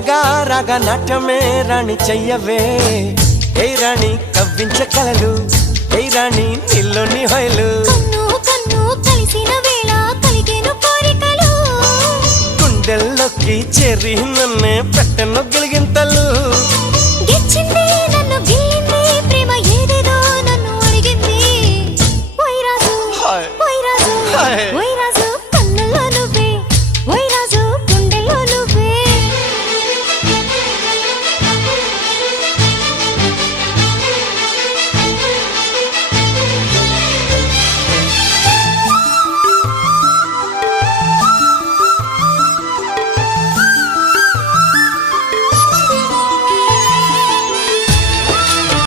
మెల్లగా రాగ నాట్యమే రాణి చెయ్యవే ఏ రాణి కవ్వించ కలలు ఏ రాణి నీలోని హొయలు కన్ను కన్ను కలిసిన వేళ కలిగేను కోరికలు గుండెల్లోకి చేరి నన్నే పెట్టను గిలిగింతలు గిచ్చింది